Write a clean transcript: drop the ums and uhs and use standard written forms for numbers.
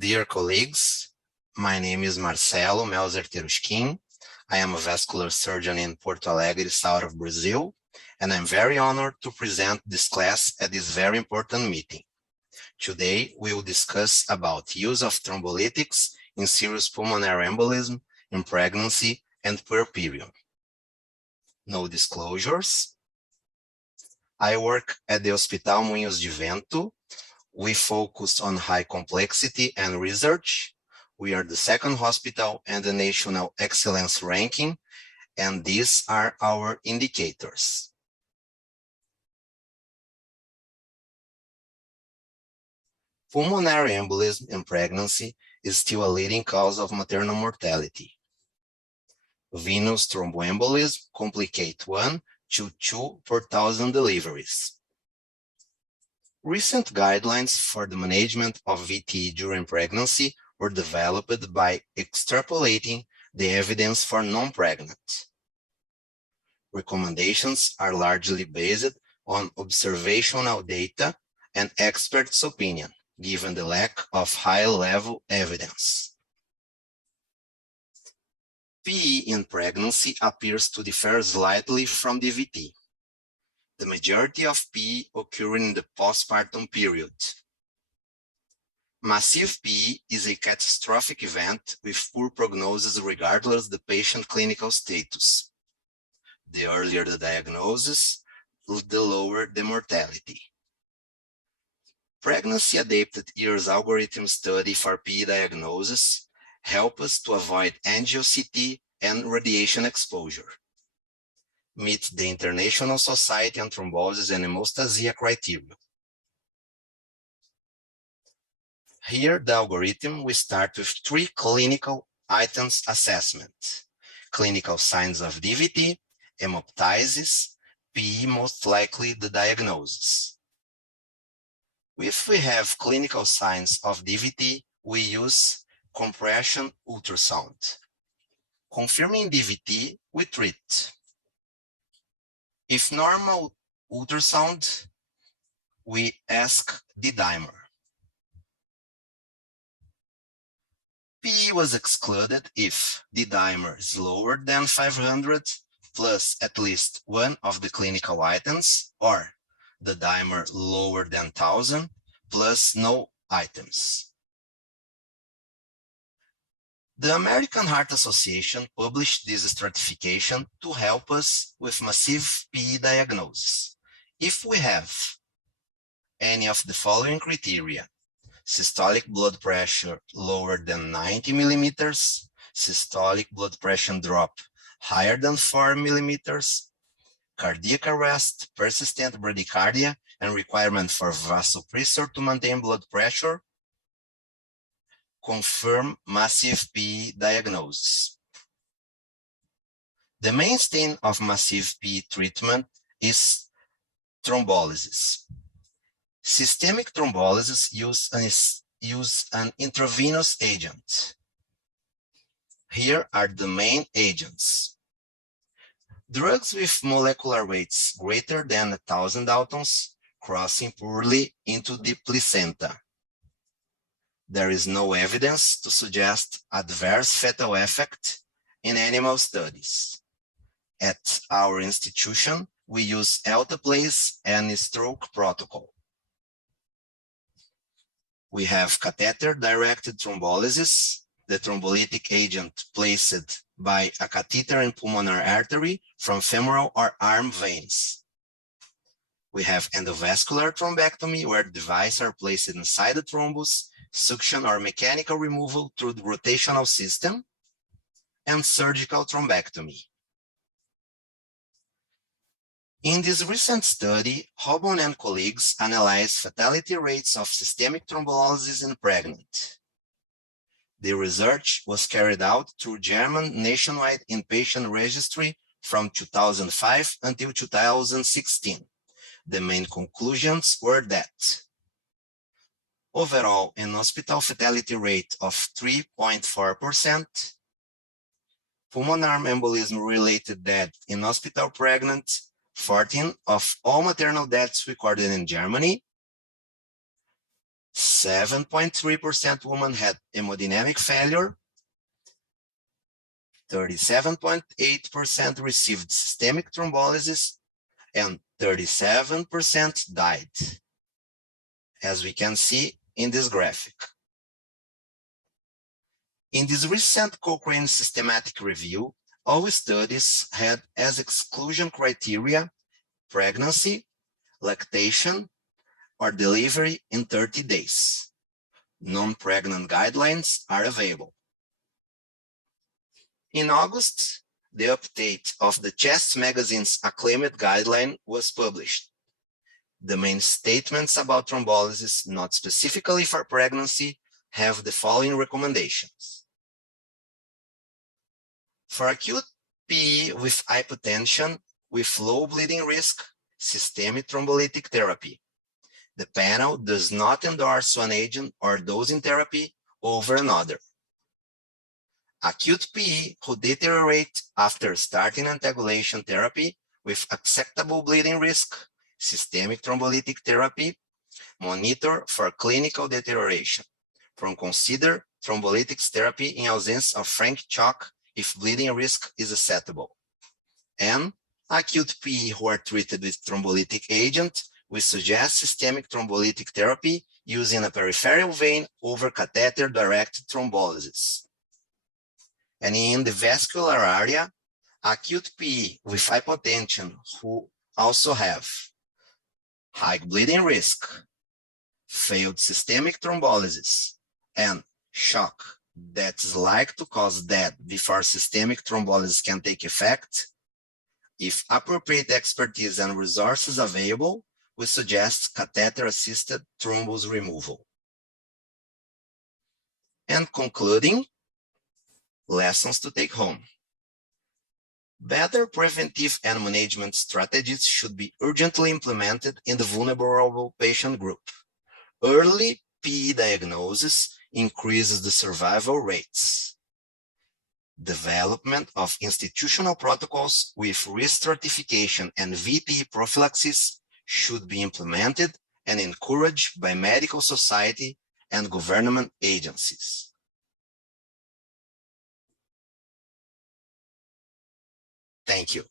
Dear colleagues, my name is Marcelo Melzer Teruchkin. I am a vascular surgeon in Porto Alegre, south of Brazil, and I'm very honored to present this class at this very important meeting. Today, we will discuss about use of thrombolytics in serious pulmonary embolism in pregnancy and puerperium. No disclosures. I work at the Hospital Moinhos de Vento. We focus on high complexity and research. We are the second hospital and the national excellence ranking, and these are our indicators. Pulmonary embolism in pregnancy is still a leading cause of maternal mortality. Venous thromboembolism complicate 1 to 2 per thousand deliveries. Recent guidelines for the management of VT during pregnancy were developed by extrapolating the evidence for non-pregnant. Recommendations are largely based on observational data and experts' opinion, given the lack of high-level evidence. PE in pregnancy appears to differ slightly from DVT. The majority of PE occurring in the postpartum period. Massive PE is a catastrophic event with poor prognosis regardless of the patient clinical status. The earlier the diagnosis, the lower the mortality. Pregnancy-adapted years algorithm study for PE diagnosis help us to avoid angio-CT and radiation exposure. Meet the International Society on Thrombosis and Hemostasia criteria. Here, the algorithm, we start with 3 clinical items assessment: clinical signs of DVT, hemoptysis, PE most likely the diagnosis. If we have clinical signs of DVT, we use compression ultrasound. Confirming DVT, we treat. If normal ultrasound, we ask the dimer. PE was excluded if the dimer is lower than 500 plus at least one of the clinical items, or the dimer lower than 1000 plus no items. The American Heart Association published this stratification to help us with massive PE diagnosis. If we have any of the following criteria: systolic blood pressure lower than 90 millimeters, systolic blood pressure drop higher than 4 millimeters, cardiac arrest, persistent bradycardia, and requirement for vasopressor to maintain blood pressure, confirm massive PE diagnosis. The mainstay of massive PE treatment is thrombolysis. Systemic thrombolysis use an intravenous agent. Here are the main agents: drugs with molecular weights greater than 1000 Daltons crossing poorly into the placenta. There is no evidence to suggest adverse fetal effect in animal studies. At our institution, we use alteplase and stroke protocol. We have catheter-directed thrombolysis, the thrombolytic agent placed by a catheter in pulmonary artery from femoral or arm veins. We have endovascular thrombectomy, where devices are placed inside the thrombus, suction or mechanical removal through the rotational system, and surgical thrombectomy. In this recent study, Hobon and colleagues analyzed fatality rates of systemic thrombolysis in pregnant. The research was carried out through German nationwide inpatient registry from 2005 until 2016. The main conclusions were that overall in-hospital fatality rate of 3.4%, pulmonary embolism-related death in hospital pregnant, 14 of all maternal deaths recorded in Germany, 7.3% women had hemodynamic failure, 37.8% received systemic thrombolysis, and 37% died, as we can see in this graphic. In this recent Cochrane systematic review, all studies had as exclusion criteria pregnancy, lactation, or delivery in 30 days. Non-pregnant guidelines are available. In August, the update of the Chest magazine's acclaimed guideline was published. The main statements about thrombolysis, not specifically for pregnancy, have the following recommendations. For acute PE with hypotension with low bleeding risk, systemic thrombolytic therapy. The panel does not endorse one agent or dosing therapy over another. Acute PE who deteriorate after starting anticoagulation therapy with acceptable bleeding risk, systemic thrombolytic therapy, monitor for clinical deterioration. From consider thrombolytics therapy in absence of frank shock if bleeding risk is acceptable. And acute PE who are treated with thrombolytic agent, we suggest systemic thrombolytic therapy using a peripheral vein over catheter-directed thrombolysis. And in the vascular area, acute PE with hypotension who also have high bleeding risk, failed systemic thrombolysis, and shock that is likely to cause death before systemic thrombolysis can take effect. If appropriate expertise and resources available, we suggest catheter-assisted thrombus removal. And concluding, lessons to take home. Better preventive and management strategies should be urgently implemented in the vulnerable patient group. Early PE diagnosis increases the survival rates. Development of institutional protocols with risk stratification and VPE prophylaxis should be implemented and encouraged by medical society and government agencies. Thank you.